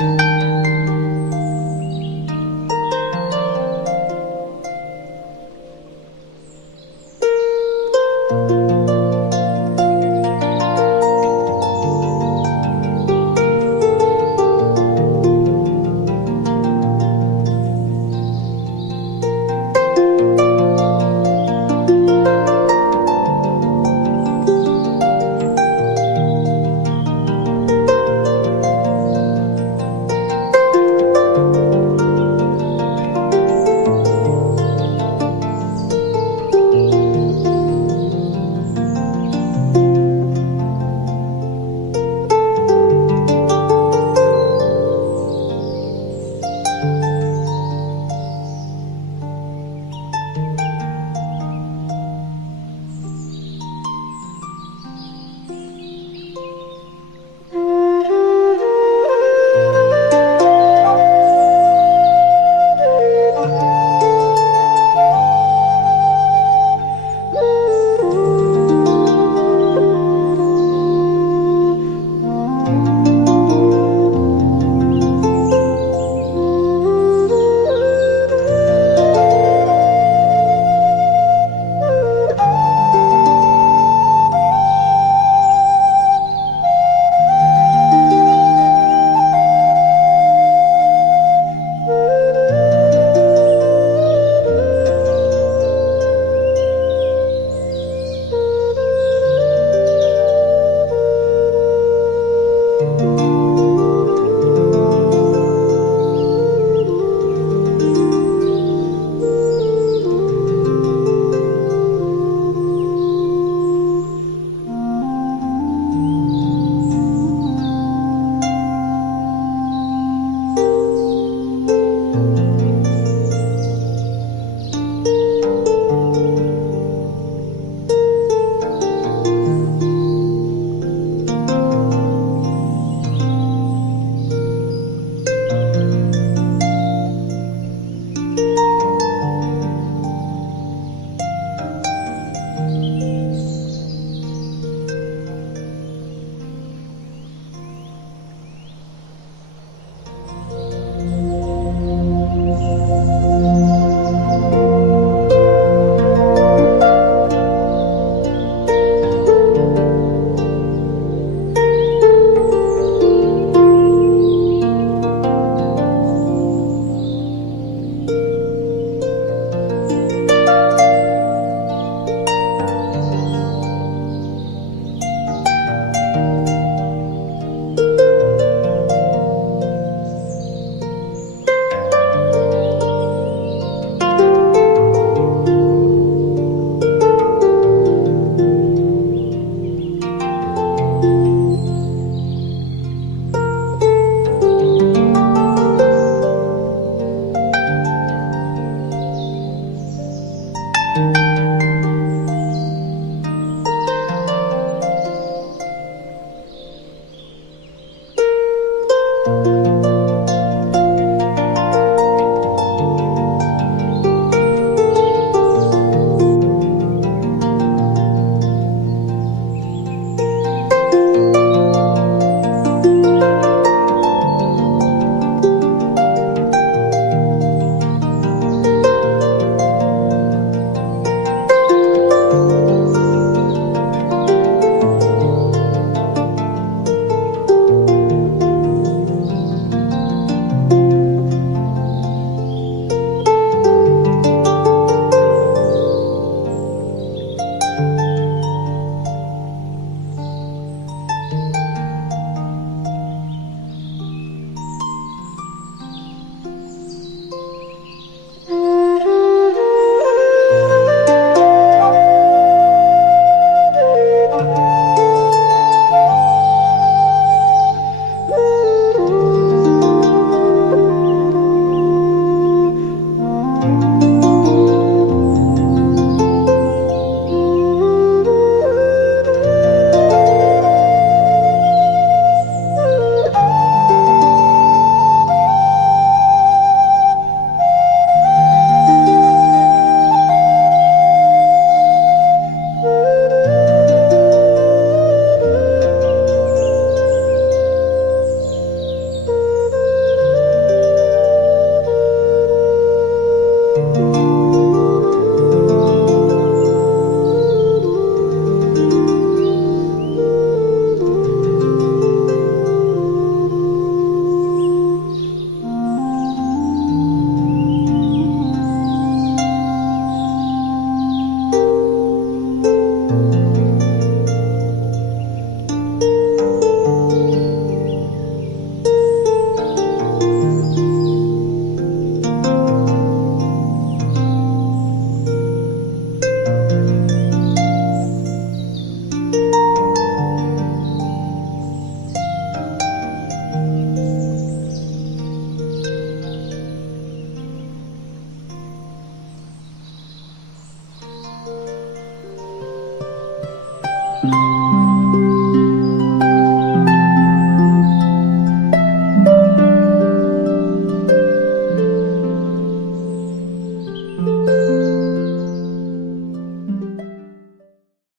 thank you